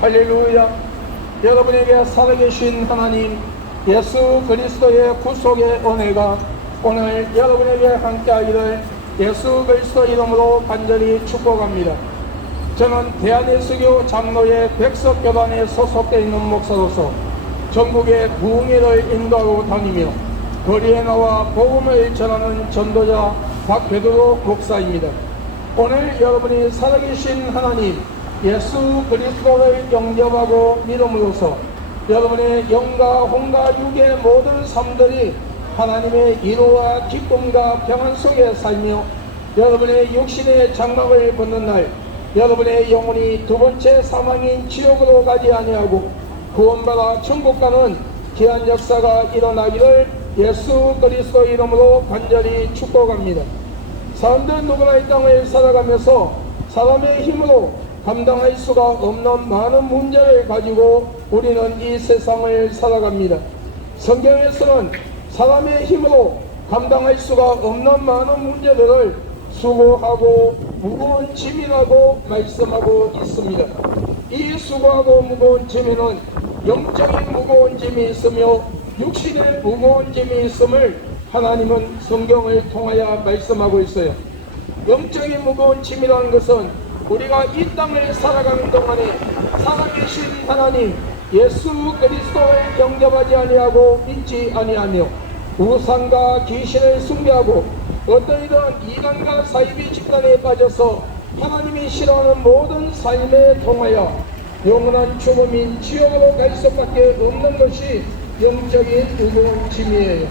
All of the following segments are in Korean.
할렐루야. 여러분에게 살아계신 하나님 예수 그리스도의 구속의 은혜가 오늘 여러분에게 함께하기를 예수 그리스도 이름으로 간절히 축복합니다. 저는 대한예수교 장로의 백석교단에 소속되어 있는 목사로서 전국의 부흥회를 인도하고 다니며 거리에 나와 복음을 전하는 전도자 박베드로 목사입니다. 오늘 여러분이 살아계신 하나님 예수 그리스도를 영접하고 믿음으로써 여러분의 영과 혼과 육의 모든 삶들이 하나님의 이로와 기쁨과 평안 속에 살며 여러분의 육신의 장막을 벗는 날 여러분의 영혼이 두 번째 사망인 지옥으로 가지 아니하고 구원받아 천국 가는 귀한 역사가 일어나기를 예수 그리스도 이름으로 간절히 축복합니다. 사람들은 누구나 이 땅을 살아가면서 사람의 힘으로 감당할 수가 없는 많은 문제를 가지고 우리는 이 세상을 살아갑니다. 성경에서는 사람의 힘으로 감당할 수가 없는 많은 문제들을 수고하고 무거운 짐이라고 말씀하고 있습니다. 이 수고하고 무거운 짐에는 영적인 무거운 짐이 있으며 육신의 무거운 짐이 있음을 하나님은 성경을 통하여 말씀하고 있어요. 영적인 무거운 짐이라는 것은 우리가 이 땅을 살아가는 동안에 살아계신 하나님 예수 그리스도를 영접하지 아니하고 믿지 아니하며 우상과 귀신을 숭배하고 어떤 이런 이단과 사이비 집단에 빠져서 하나님이 싫어하는 모든 삶에 통하여 영원한 죽음인 지옥으로 갈 수밖에 없는 것이 영적인 무거운 짐이에요.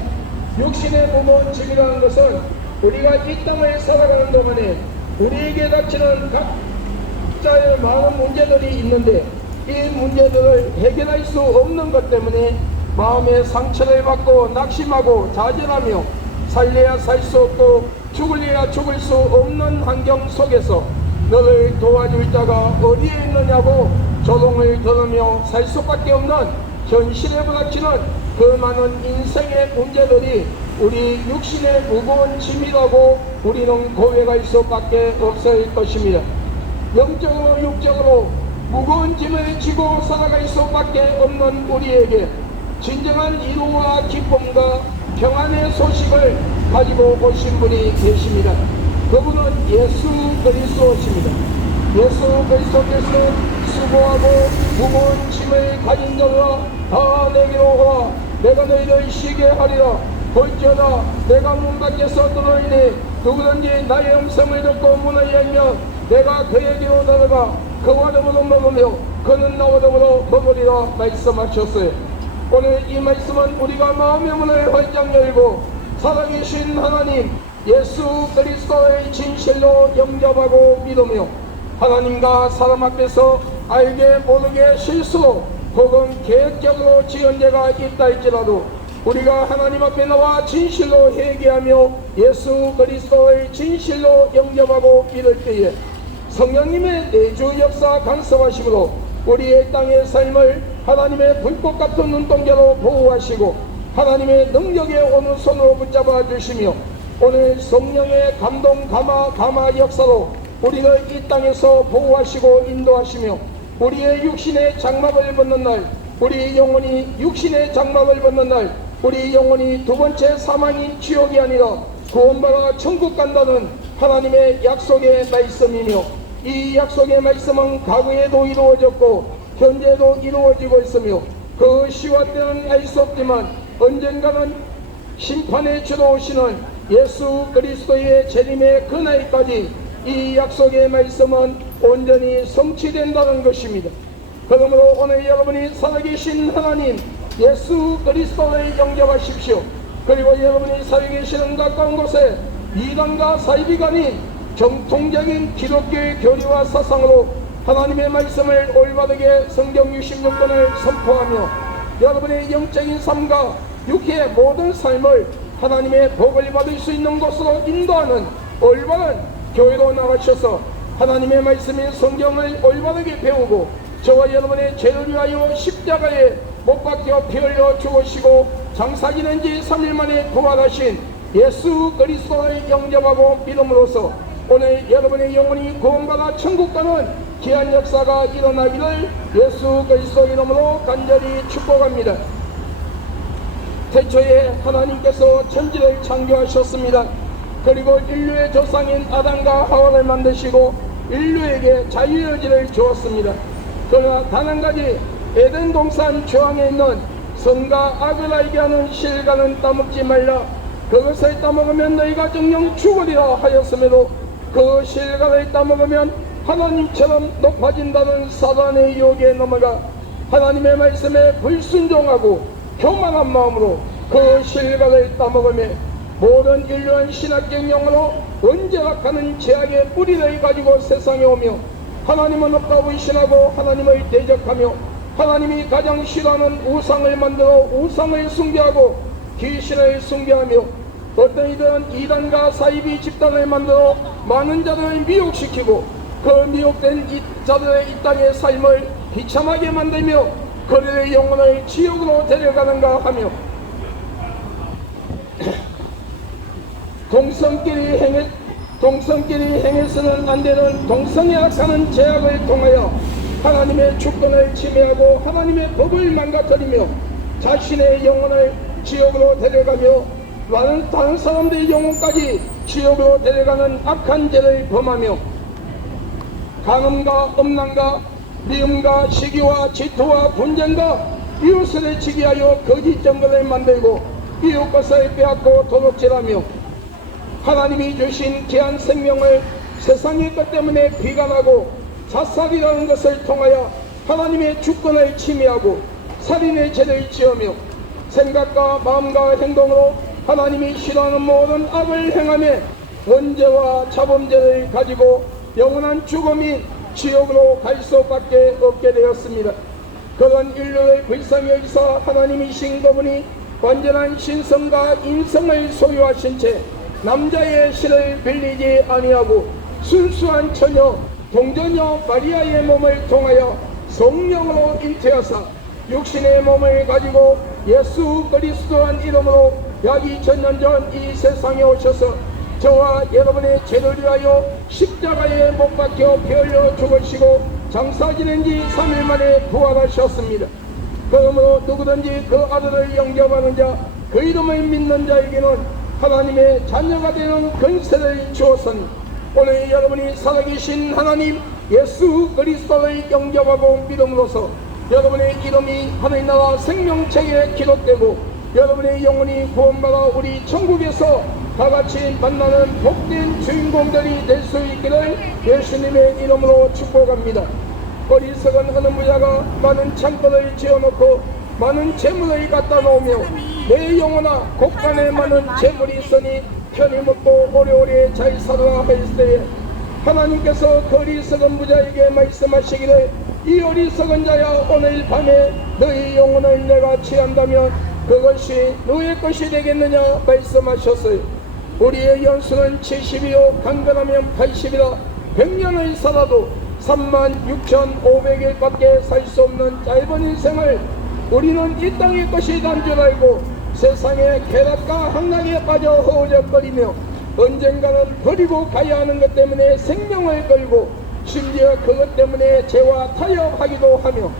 육신의 무거운 짐이라는 것은 우리가 이 땅을 살아가는 동안에 우리에게 닥치는 각자의 많은 문제들이 있는데 이 문제들을 해결할 수 없는 것 때문에 마음의 상처를 받고 낙심하고 좌절하며 살려야 살 수 없고 죽을래야 죽을 수 없는 환경 속에서 너를 도와줄 자가 어디에 있느냐고 조롱을 들으며 살 수밖에 없는 현실에 부닥치는 그 많은 인생의 문제들이 우리 육신의 무거운 짐이라고 우리는 고백할 수밖에 없을 것입니다. 영적으로 육적으로 무거운 짐을 지고 살아갈 수밖에 없는 우리에게 진정한 이루와 기쁨과 평안의 소식을 가지고 오신 분이 계십니다. 그분은 예수 그리스도십니다. 예수 그리스도께서 수고하고 무거운 짐을 가진 자들아 다 내게로 오라 내가 너희를 쉬게 하리라 볼지어다 내가 문 밖에서 들어오니 누구든지 나의 음성을 듣고 문을 열면 내가 그에게로 들어가 그와 더불어 먹으며 그는 나와 더불어 먹으리라 말씀하셨어요. 오늘 이 말씀은 우리가 마음의 문을 활짝 열고 살아계신 하나님 예수 그리스도의 진실로 영접하고 믿으며 하나님과 사람 앞에서 알게 모르게 실수로 혹은 계획적으로 지은 죄가 있다 할지라도 우리가 하나님 앞에 나와 진실로 회개하며 예수 그리스도의 진실로 영접하고 믿을 때에 성령님의 내주 역사 간섭하심으로 우리의 땅의 삶을 하나님의 불꽃 같은 눈동자로 보호하시고 하나님의 능력의 어느 손으로 붙잡아 주시며 오늘 성령의 감동 감화 감화 역사로 우리를 이 땅에서 보호하시고 인도하시며 우리의 육신의 장막을 벗는 날 우리 영혼이 육신의 장막을 벗는 날 우리 영혼이 두 번째 사망인 지옥이 아니라 구원받아 천국 간다는 하나님의 약속의 말씀이며 이 약속의 말씀은 과거에도 이루어졌고 현재도 이루어지고 있으며 그 시와 때는 알 수 없지만 언젠가는 심판에 주도오시는 예수 그리스도의 재림의 그날까지 이 약속의 말씀은 온전히 성취된다는 것입니다. 그러므로 오늘 여러분이 살아계신 하나님 예수 그리스도를 영접하십시오. 그리고 여러분이 살아계시는 가까운 곳에 이단과 사이비간이 정통적인 기독교의 교리와 사상으로 하나님의 말씀을 올바르게 성경 66권을 선포하며 여러분의 영적인 삶과 육체의 모든 삶을 하나님의 복을 받을 수 있는 곳으로 인도하는 올바른 교회로 나가셔서 하나님의 말씀인 성경을 올바르게 배우고 저와 여러분의 죄를 위하여 십자가에 못 박혀 피 흘려 죽으시고 장사지낸 지 3일 만에 부활하신 예수 그리스도를 영접하고 믿음으로써 오늘 여러분의 영혼이 구원받아 천국 가는 귀한 역사가 일어나기를 예수 그리스도 이름으로 간절히 축복합니다. 태초에 하나님께서 천지를 창조하셨습니다. 그리고 인류의 조상인 아담과 하와를 만드시고 인류에게 자유의지를 주었습니다. 그러나 단 한 가지 에덴 동산 중앙에 있는 선과 악을 알게 하는 실과는 따먹지 말라. 그것을 따먹으면 너희가 정령 죽으리라 하였음에도 그 실과를 따먹으면 하나님처럼 높아진다는 사단의 유혹에 넘어가 하나님의 말씀에 불순종하고 교만한 마음으로 그 실과를 따먹으며 모든 인류한 신학적 용어로 언제나 가는 제약의 뿌리를 가지고 세상에 오며 하나님은 없다고 의심하고 하나님을 대적하며 하나님이 가장 싫어하는 우상을 만들어 우상을 숭배하고 귀신을 숭배하며 어떤 이들은 이단과 사이비 집단을 만들어 많은 자들을 미혹시키고 그 미혹된 이 자들의 이 땅의 삶을 비참하게 만들며 그들의 영혼을 지옥으로 데려가는가 하며 동성끼리 행해 동성끼리 행해서는 안 되는 동성에 악하는 제약을 통하여 하나님의 주권을 침해하고 하나님의 법을 망가뜨리며 자신의 영혼을 지옥으로 데려가며 많은 다른 사람들의 영혼까지 지옥으로 데려가는 악한 죄를 범하며 간음과 음란과 미움과 시기와 질투와 분쟁과 이웃을 지기하여 거짓 정거를 만들고 이웃 것을 빼앗고 도둑질하며 하나님이 주신 귀한 생명을 세상의 것 때문에 비관하고 자살이라는 것을 통하여 하나님의 주권을 침해하고 살인의 죄를 지으며 생각과 마음과 행동으로 하나님이 싫어하는 모든 악을 행하며 원죄와 자범죄를 가지고 영원한 죽음이 지옥으로 갈 수밖에 없게 되었습니다. 그런 인류의 불쌍히 여기서 하나님이신 그분이 완전한 신성과 인성을 소유하신 채 남자의 실을 빌리지 아니하고 순수한 처녀 동전녀 마리아의 몸을 통하여 성령으로 잉태하사 육신의 몸을 가지고 예수 그리스도란 이름으로 약 2000년 전 이 세상에 오셔서 저와 여러분의 죄를 위하여 십자가에 못 박혀 피 흘려 죽으시고 장사 지낸 지 3일 만에 부활하셨습니다. 그러므로 누구든지 그 아들을 영접하는 자, 그 이름을 믿는 자에게는 하나님의 자녀가 되는 권세를 주었으니 오늘 여러분이 살아계신 하나님 예수 그리스도를 영접하고 믿음으로써 여러분의 이름이 하늘나라 생명책에 기록되고 여러분의 영혼이 구원받아 우리 천국에서 다 같이 만나는 복된 주인공들이 될 수 있기를 예수님의 이름으로 축복합니다. 어리석은 어느 부자가 많은 창고를 지어놓고 많은 재물을 갖다 놓으며 내 영혼아 곳간에 많은 재물이 있으니 편히 먹고 오래오래 잘 살아라 때에 하나님께서 그 어리석은 부자에게 말씀하시기를 이 어리석은 자야 오늘 밤에 너희 영혼을 내가 취한다면 그것이 너의 것이 되겠느냐 말씀하셨어요. 우리의 연수는 70이요 강건하면 80이라 100년을 살아도 3만 6,500일밖에 살 수 없는 짧은 인생을 우리는 이 땅의 것이 난줄 알고 세상의 쾌락과 항락에 빠져 허우적거리며 언젠가는 버리고 가야 하는 것 때문에 생명을 걸고 심지어 그것 때문에 죄와 타협하기도 하며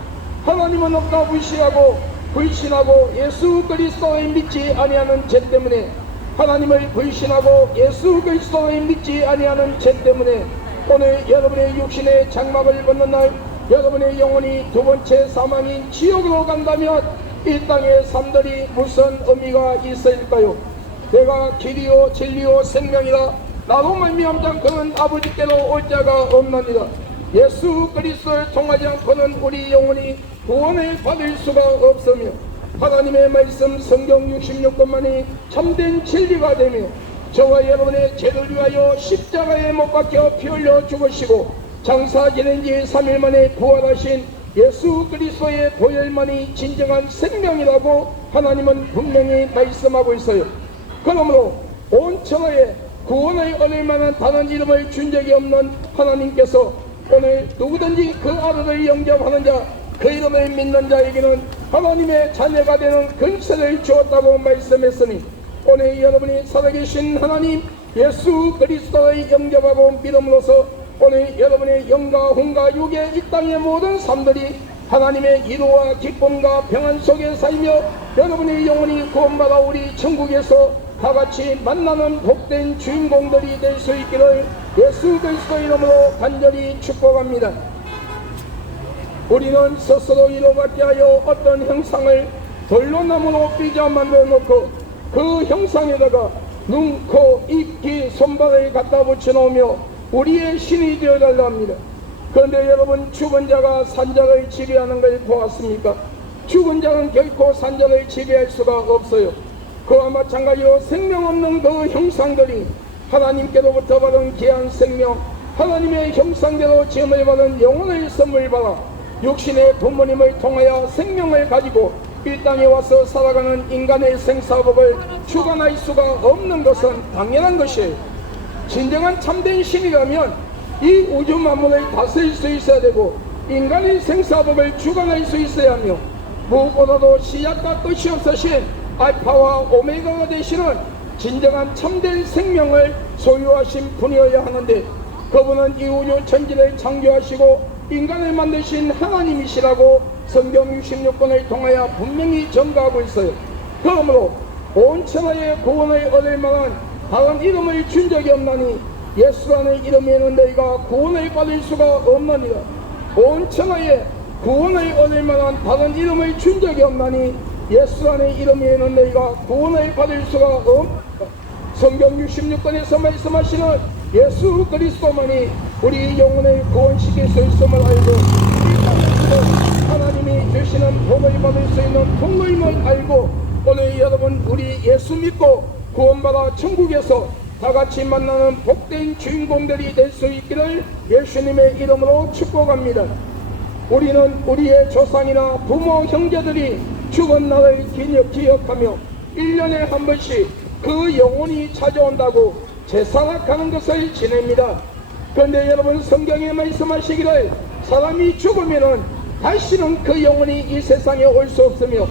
하나님은 없다 무시하고 불신하고 예수 그리스도를 믿지 아니하는 죄 때문에 하나님을 불신하고 예수 그리스도를 믿지 아니하는 죄 때문에 오늘 여러분의 육신의 장막을 벗는 날 여러분의 영혼이 두 번째 사망인 지옥으로 간다면 이 땅의 삶들이 무슨 의미가 있을까요? 내가 길이요 진리요 생명이라 나로 말미암지 않고는 아버지께로 올 자가 없나니라 예수 그리스도를 통하지 않고는 우리 영혼이 구원을 받을 수가 없으며 하나님의 말씀 성경 66권만이 참된 진리가 되며 저와 여러분의 죄를 위하여 십자가에 못 박혀 피 흘려 죽으시고 장사 지낸 지 3일 만에 부활하신 예수 그리스도의 보혈만이 진정한 생명이라고 하나님은 분명히 말씀하고 있어요. 그러므로 온 천하에 구원을 얻을 만한 다른 이름을 준 적이 없는 하나님께서 오늘 누구든지 그 아들을 영접하는 자, 그 이름을 믿는 자에게는 하나님의 자녀가 되는 근세를 주었다고 말씀했으니 오늘 여러분이 살아계신 하나님 예수 그리스도의 영접하고 믿음으로써 오늘 여러분의 영과 혼과 육의 이 땅의 모든 삶들이 하나님의 이로와 기쁨과 평안 속에 살며 여러분의 영혼이 구원받아 우리 천국에서 다 같이 만나는 복된 주인공들이 될 수 있기를 예수 그리스도 이름으로 간절히 축복합니다. 우리는 스스로 이로받게 하여 어떤 형상을 돌로 나무로 삐져 만들어 놓고 그 형상에다가 눈, 코, 입, 귀, 손발을 갖다 붙여 놓으며 우리의 신이 되어 달라 합니다. 그런데 여러분 죽은 자가 산자를 지배하는 걸 보았습니까? 죽은 자는 결코 산자를 지배할 수가 없어요. 그와 마찬가지로 생명 없는 그 형상들이 하나님께로부터 받은 귀한 생명, 하나님의 형상대로 지음을 받은 영혼의 선물 받아 육신의 부모님을 통하여 생명을 가지고 이 땅에 와서 살아가는 인간의 생사복을 주관할 수가 없는 것은 당연한 것이에요. 진정한 참된 신이라면 이 우주 만물을 다스릴 수 있어야 되고 인간의 생사복을 주관할 수 있어야 하며 무엇보다도 시작과 끝이 없으신 알파와 오메가가 되시는 진정한 참된 생명을 소유하신 분이어야 하는데 그분은 이 우주 천지를 창조하시고 인간을 만드신 하나님이시라고 성경 66권을 통하여 분명히 전가하고 있어요. 그러므로 온 천하의 구원을 얻을 만한 다른 이름을 준 적이 없나니 예수라는 이름에는 너희가 구원을 받을 수가 없느니라. 온 천하에 구원을 얻을 만한 다른 이름을 준 적이 없나니 예수라는 이름에는 너희가 구원을 받을 수가 없다. 성경 66권에서 말씀하시는 예수 그리스도만이 우리 영혼을 구원시킬 수 있음을 알고 하나님이 주시는 복을 받을 수 있는 통로임을 알고 오늘 여러분 우리 예수 믿고 구원받아 천국에서 다 같이 만나는 복된 주인공들이 될 수 있기를 예수님의 이름으로 축복합니다. 우리는 우리의 조상이나 부모 형제들이 죽은 날을 기억, 기억하며 1년에 한 번씩 그 영혼이 찾아온다고 제사락하는 것을 지냅니다. 그런데 여러분 성경에 말씀하시기를 사람이 죽으면은 다시는 그 영혼이 이 세상에 올 수 없으며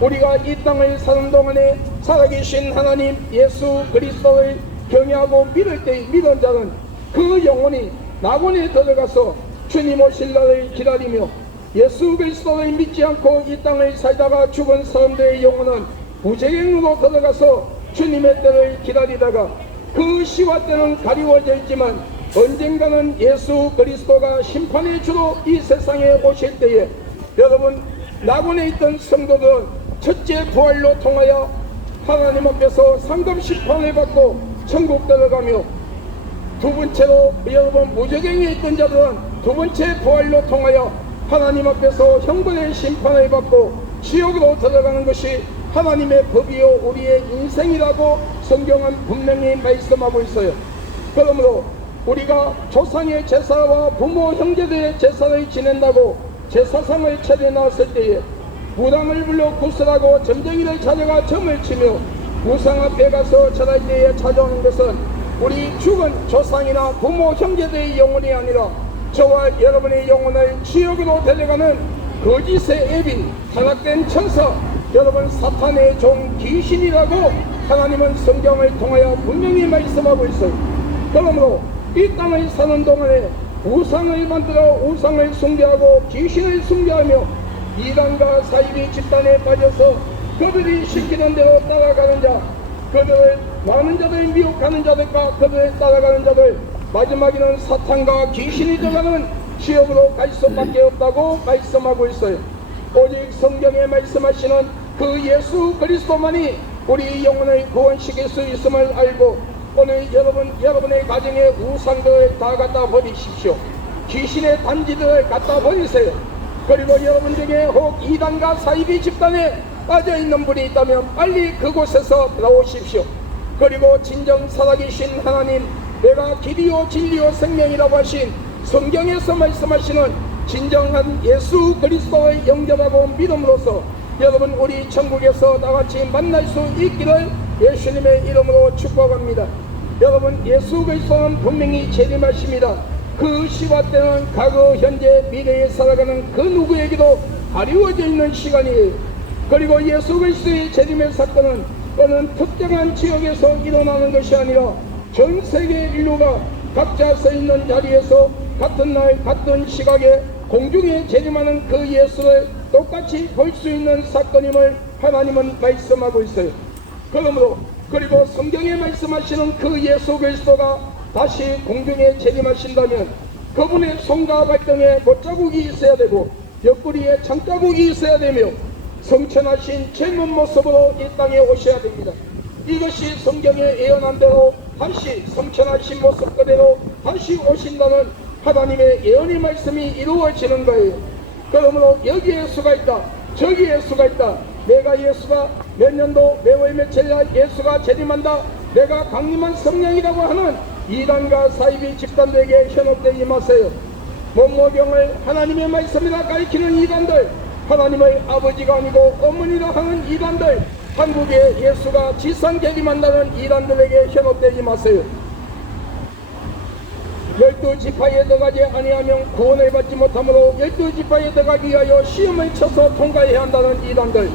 우리가 이 땅을 사는 동안에 살아계신 하나님 예수 그리스도를 경외하고 믿을 때 믿은 자는 그 영혼이 낙원에 들어가서 주님 오실 날을 기다리며 예수 그리스도를 믿지 않고 이 땅을 살다가 죽은 사람들의 영혼은 부재경으로 들어가서 주님의 때를 기다리다가 그 시와 때는 가리워져 있지만 언젠가는 예수 그리스도가 심판의 주로 이 세상에 오실 때에 여러분 낙원에 있던 성도들 첫째 부활로 통하여 하나님 앞에서 상급 심판을 받고 천국 들어가며 두 번째로 여러분 무적행에 있던 자들은 두 번째 부활로 통하여 하나님 앞에서 형벌의 심판을 받고 지옥으로 들어가는 것이 하나님의 법이요 우리의 인생이라고 성경은 분명히 말씀하고 있어요. 그러므로 우리가 조상의 제사와 부모 형제들의 제사를 지낸다고 제사상을 차려놨을 때에 무당을 불러 구슬하고 점쟁이를 찾아가 점을 치며 우상 앞에 가서 절할 때에 찾아오는 것은 우리 죽은 조상이나 부모 형제들의 영혼이 아니라 저와 여러분의 영혼을 지옥으로 데려가는 거짓의 앱인 타락된 천사 여러분 사탄의 종 귀신이라고 하나님은 성경을 통하여 분명히 말씀하고 있어요. 그러므로 이 땅을 사는 동안에 우상을 만들어 우상을 숭배하고 귀신을 숭배하며 이단과 사이비 집단에 빠져서 그들이 시키는 대로 따라가는 자 그들을 많은 자들 미혹하는 자들과 그들을 따라가는 자들 마지막에는 사탄과 귀신이 들어가는 지옥으로 갈 수밖에 없다고 말씀하고 있어요. 오직 성경에 말씀하시는 그 예수 그리스도만이 우리 영혼을 구원시킬 수 있음을 알고 오늘 여러분 여러분의 가정에 우상들을 다 갖다 버리십시오. 귀신의 단지들을 갖다 버리세요. 그리고 여러분 중에 혹 이단과 사이비 집단에 빠져 있는 분이 있다면 빨리 그곳에서 나오십시오. 그리고 진정 살아계신 하나님, 내가 길이요 진리요 생명이라고 하신 성경에서 말씀하시는 진정한 예수 그리스도의 영접하고 믿음으로써 여러분 우리 천국에서 나같이 만날 수 있기를 예수님의 이름으로 축복합니다. 여러분 예수 그리스도는 분명히 재림하십니다. 그 시와 때는 과거, 현재, 미래에 살아가는 그 누구에게도 가리워져 있는 시간이에요. 그리고 예수 그리스도의 재림의 사건은 어느 특정한 지역에서 일어나는 것이 아니라 전 세계 인류가 각자 서 있는 자리에서 같은 날 같은 시각에 공중에 재림하는 그 예수를 똑같이 볼 수 있는 사건임을 하나님은 말씀하고 있어요. 그러므로 그리고 성경에 말씀하시는 그 예수 그리스도가 다시 공중에 재림하신다면 그분의 손과 발등에 못자국이 있어야 되고 옆구리에 장자국이 있어야 되며 성천하신 젊은 모습으로 이 땅에 오셔야 됩니다. 이것이 성경에 예언한 대로 다시 성천하신 모습 그대로 다시 오신다는 하나님의 예언의 말씀이 이루어지는 거예요. 그러므로 여기에 수가 있다. 저기에 수가 있다. 내가 예수가 몇 년도 매월 며칠 날 예수가 재림한다. 내가 강림한 성령이라고 하는 이단과 사이비 집단들에게 현혹되지 마세요. 몸모경을 하나님의 말씀이라 가리키는 이단들, 하나님의 아버지가 아니고 어머니라 하는 이단들, 한국에 예수가 지상 재림한다는 이단들에게 현혹되지 마세요. 열두 지파에 들어가지 아니하면 구원을 받지 못하므로 열두 지파에 들어가기 위하여 시험을 쳐서 통과해야 한다는 이단들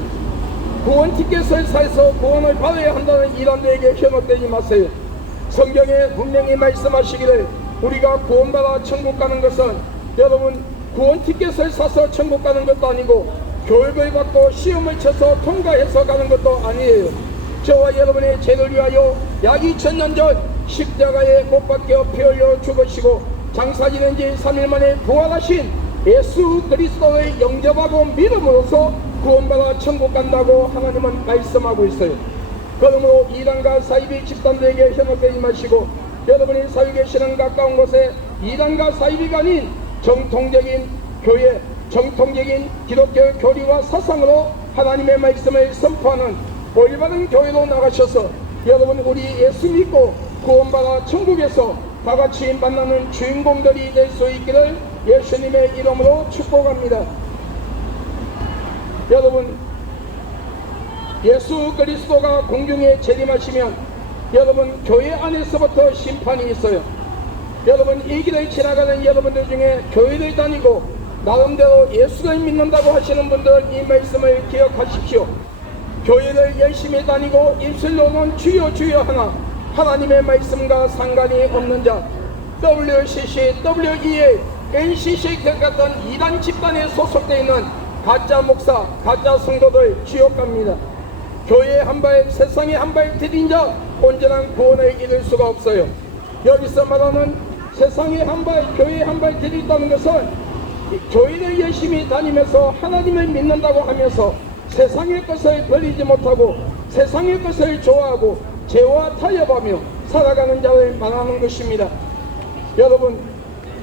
구원 티켓을 사서 구원을 받아야 한다는 이단들에게 현혹되지 마세요 성경에 분명히 말씀하시기를 우리가 구원받아 천국 가는 것은 여러분 구원 티켓을 사서 천국 가는 것도 아니고 교육을 받고 시험을 쳐서 통과해서 가는 것도 아니에요 저와 여러분의 죄를 위하여 약 2000년 전 십자가에 못 박혀 피 흘려 죽으시고 장사 지낸 지 3일 만에 부활하신 예수 그리스도의 영접하고 믿음으로써 구원받아 천국 간다고 하나님은 말씀하고 있어요. 그러므로 이단과 사이비 집단들에게 현혹되지 마시고 여러분이 살고 계시는 가까운 곳에 이단과 사이비가 아닌 정통적인 교회, 정통적인 기독교 교리와 사상으로 하나님의 말씀을 선포하는 올바른 교회로 나가셔서 여러분 우리 예수 믿고 구원받아 천국에서 다 같이 만나는 주인공들이 될 수 있기를 예수님의 이름으로 축복합니다. 여러분 예수 그리스도가 공중에 재림하시면 여러분 교회 안에서부터 심판이 있어요. 여러분 이 길을 지나가는 여러분들 중에 교회를 다니고 나름대로 예수를 믿는다고 하시는 분들 이 말씀을 기억하십시오. 교회를 열심히 다니고 입술로는 주여 주여 하나 하나님의 말씀과 상관이 없는 자 WCC, WEA, NCC 같은 이단 집단에 소속되어 있는 가짜 목사, 가짜 성도들 지옥 갑니다. 교회에 한 발, 세상에 한발 들인 자 온전한 구원을 이룰 수가 없어요. 여기서 말하는 세상에 한 발, 교회에 한발 들인다는 것은 교회를 열심히 다니면서 하나님을 믿는다고 하면서 세상의 것을 버리지 못하고 세상의 것을 좋아하고 죄와 타협하며 살아가는 자를 말하는 것입니다. 여러분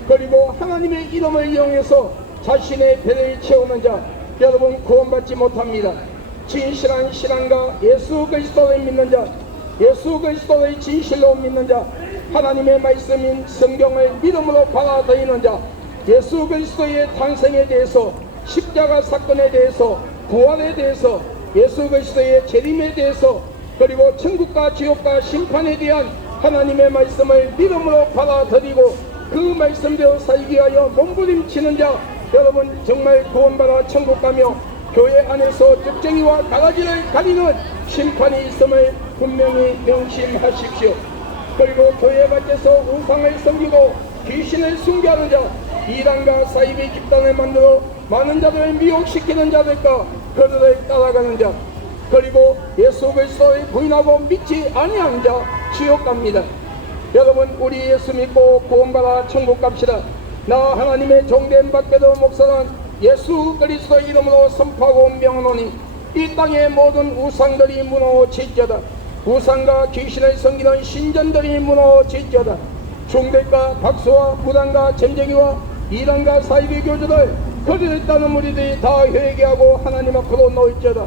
그리고 하나님의 이름을 이용해서 자신의 배를 채우는 자 여러분 구원받지 못합니다. 진실한 신앙과 예수 그리스도를 믿는 자 예수 그리스도를 진실로 믿는 자 하나님의 말씀인 성경을 믿음으로 받아들이는 자 예수 그리스도의 탄생에 대해서 십자가 사건에 대해서 부활에 대해서 예수 그리스도의 재림에 대해서 그리고 천국과 지옥과 심판에 대한 하나님의 말씀을 믿음으로 받아들이고 그 말씀대로 살기 위하여 몸부림치는 자 여러분 정말 구원받아 천국 가며 교회 안에서 적정이와 가라지를 가리는 심판이 있음을 분명히 명심하십시오. 그리고 교회 밖에서 우상을 섬기고 귀신을 숭배하는 자 이란과 사이비 집단을 만들어 많은 자들을 미혹시키는 자들과 그들을 따라가는 자 그리고 예수 그리스도를 부인하고 믿지 아니하는 자 지옥 갑니다. 여러분 우리 예수 믿고 구원받아 천국 갑시다. 나 하나님의 종된 박배도 목사는 예수 그리스도 이름으로 선포하고 명하노니 이 땅의 모든 우상들이 무너질지어다. 우상과 귀신을 섬기는 신전들이 무너질지어다. 중대과 박수와 무당과 잼쟁이와 이단과 사이비 교주들 따는 무리들이 다 회개하고 하나님 앞으로 놓일지어다.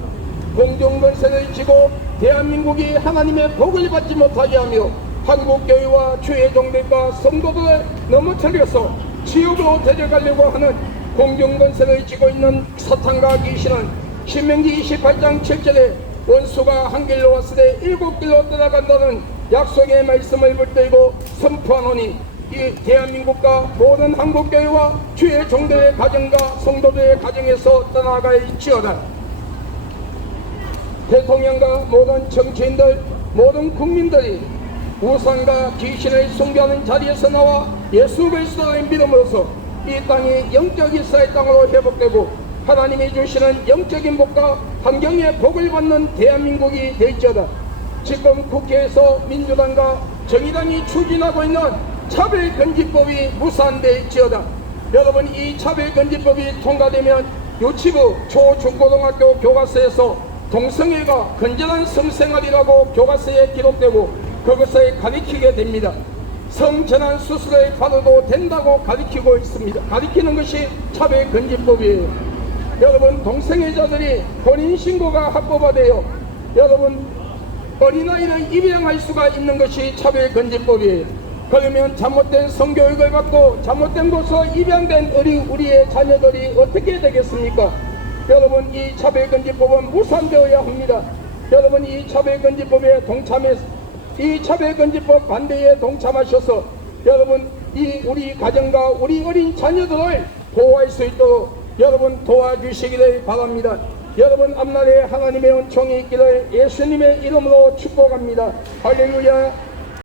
공중권세를 지고 대한민국이 하나님의 복을 받지 못하게 하며 한국교회와 주의 종들과 성도들을 넘어뜨려서 지옥으로 데려가려고 하는 공중권세를 지고 있는 사탄과 귀신은 신명기 28장 7절에 원수가 한 길로 왔을 때 일곱 길로 떠나간다는 약속의 말씀을 붙들고 선포하노니 이 대한민국과 모든 한국교회와 주의 종들의 가정과 성도들의 가정에서 떠나갈지어다. 대통령과 모든 정치인들, 모든 국민들이 우상과 귀신을 숭배하는 자리에서 나와 예수 그리스도를 믿음으로써 이 땅이 영적 이스라엘 땅으로 회복되고 하나님이 주시는 영적인 복과 환경의 복을 받는 대한민국이 될지어다. 지금 국회에서 민주당과 정의당이 추진하고 있는 차별금지법이 무산될지어다. 여러분 이 차별금지법이 통과되면 유치부 초중고등학교 교과서에서 동성애가 건전한 성생활이라고 교과서에 기록되고 그것을 가리키게 됩니다. 성전환 수술을 받아도 된다고 가리키고 있습니다. 가리키는 것이 차별 금지법이에요. 여러분 동성애자들이 본인 신고가 합법화되어 여러분 어린아이를 입양할 수가 있는 것이 차별 금지법이에요. 그러면 잘못된 성교육을 받고 잘못된 곳으로 입양된 우리, 우리의 자녀들이 어떻게 되겠습니까? 여러분 이 차별금지법은 무산되어야 합니다. 여러분 이 차별금지법에 동참해 이 차별금지법 반대에 동참하셔서 여러분 이 우리 가정과 우리 어린 자녀들을 보호할 수 있도록 여러분 도와주시기를 바랍니다. 여러분 앞날에 하나님의 은총이 있기를 예수님의 이름으로 축복합니다. 할렐루야.